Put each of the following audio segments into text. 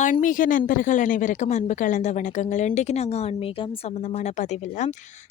ஆன்மீக நண்பர்கள் அனைவருக்கும் அன்பு கலந்த வணக்கங்கள். இன்றைக்கு நாங்கள் ஆன்மீகம் சம்பந்தமான பதிவில்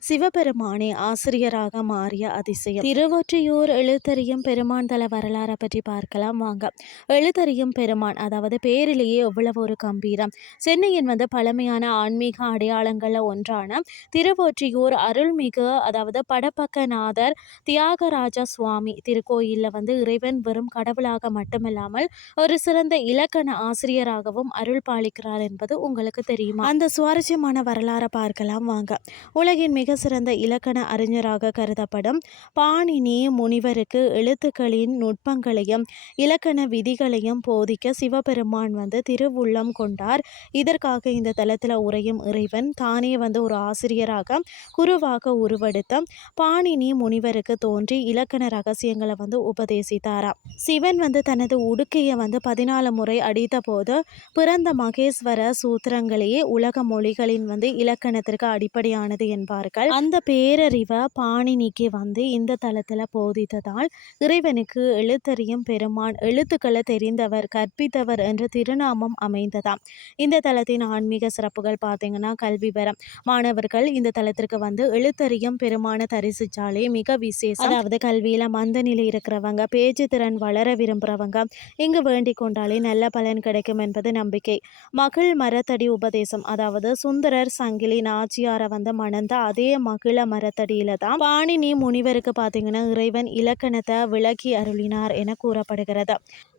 சிவபெருமானே ஆசிரியராக மாறிய அதிசயம். திருவொற்றியூர் எழுத்தறியும் பெருமான் தல வரலாறை பற்றி பார்க்கலாம். வாங்க. எழுத்தறியும் பெருமான் அதாவது பேரிலேயே எவ்வளவு ஒரு கம்பீரம். சென்னையின் வந்து பழமையான ஆன்மீக அடையாளங்களில் ஒன்றான திருவொற்றியூர் அருள்மிகு அதாவது படப்பக்கநாதர் தியாகராஜ சுவாமி திருக்கோயிலில் வந்து இறைவன் வெறும் கடவுளாக மட்டுமில்லாமல் ஒரு சிறந்த இலக்கண ஆசிரியராகவும் அருள் பாலிக்கிறார் என்பது உங்களுக்கு தெரியுமா? அந்த சுவாரஸ்யமான வரலாறை பார்க்கலாம் வாங்க. உலகின் மிக சிறந்த இலக்கண அறிஞராக கருதப்படும் பாணினி முனிவருக்கு எழுத்துக்களின் நுட்பங்களையும் இலக்கண விதிகளையும் போதிக்க சிவபெருமான் வந்து திருவுள்ளம் கொண்டார். இதற்காக இந்த தளத்தில் உரையும் இறைவன் தானே வந்து ஒரு ஆசிரியராக குருவாக உருவெடுத்த பாணினி முனிவருக்கு தோன்றி இலக்கண ரகசியங்களை வந்து உபதேசித்தாராம் சிவன் வந்து தனது உடுக்கையை வந்து பதினாலு முறை அடித்த போது பிறந்த மகேஸ்வர சூத்திரங்களையே உலக மொழிகளின் வந்து இலக்கணத்திற்கு அடிப்படையானது என்பார்கள். அந்த பேரறிவை பாணினிக்கு வந்து இந்த தளத்தில் போதித்ததால் இறைவனுக்கு எழுத்தறியும் பெருமான் எழுத்துக்களை தெரிந்தவர் கற்பித்தவர் என்ற திருநாமம் அமைந்ததாம். இந்த தளத்தின் ஆன்மீக சிறப்புகள் பார்த்தீங்கன்னா கல்வி பெறம். மாணவர்கள் இந்த தளத்திற்கு வந்து எழுத்தறியும் பெருமான தரிசிச்சாலே மிக விசேஷம். அதாவது கல்வியில மந்த நிலை இருக்கிறவங்க பேச்சு திறன் வளர விரும்புறவங்க இங்கு வேண்டிக் கொண்டாலே நல்ல பலன் கிடைக்கும் என்பது நம்பிக்கை. மகிழ் மரத்தடி உபதேசம். அதாவது சுந்தரர் சங்கிலி நாச்சியாரை வந்து மணந்த அதே மகிழ மரத்தடியில தான் பாணினி முனிவருக்கு பார்த்தீங்கன்னா இறைவன் இலக்கணத்தை விளக்கி அருளினார் என கூறப்படுகிறது.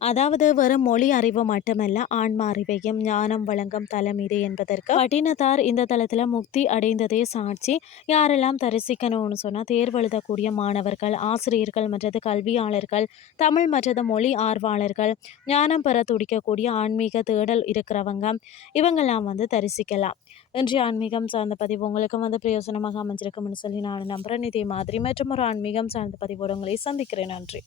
அதாவது வெறும் மொழி அறிவு மட்டுமல்ல ஆன்ம அறிவையும் ஞானம் வழங்கும் தலம் இது என்பதற்கு பட்டினத்தார் இந்த தளத்தில் முக்தி அடைந்ததே சாட்சி. யாரெல்லாம் தரிசிக்கணும்னு சொன்னால் தேர்வு எழுதக்கூடிய மாணவர்கள் ஆசிரியர்கள் மற்றது கல்வியாளர்கள் தமிழ் மற்றது மொழி ஆர்வலர்கள் ஞானம் பெற துடிக்கக்கூடிய ஆன்மீக தேடல் இருக்கிறவங்க இவங்கெல்லாம் வந்து தரிசிக்கலாம். இன்றைய ஆன்மீகம் சார்ந்த பதிவு உங்களுக்கும் வந்து பிரயோசனமாக அமைஞ்சிருக்கும்னு சொல்லி நான் நம்புகிறேன் இதே மாதிரி மற்றும் ஒரு ஆன்மீகம் சார்ந்த பதிவோடு உங்களை சந்திக்கிறேன். நன்றி.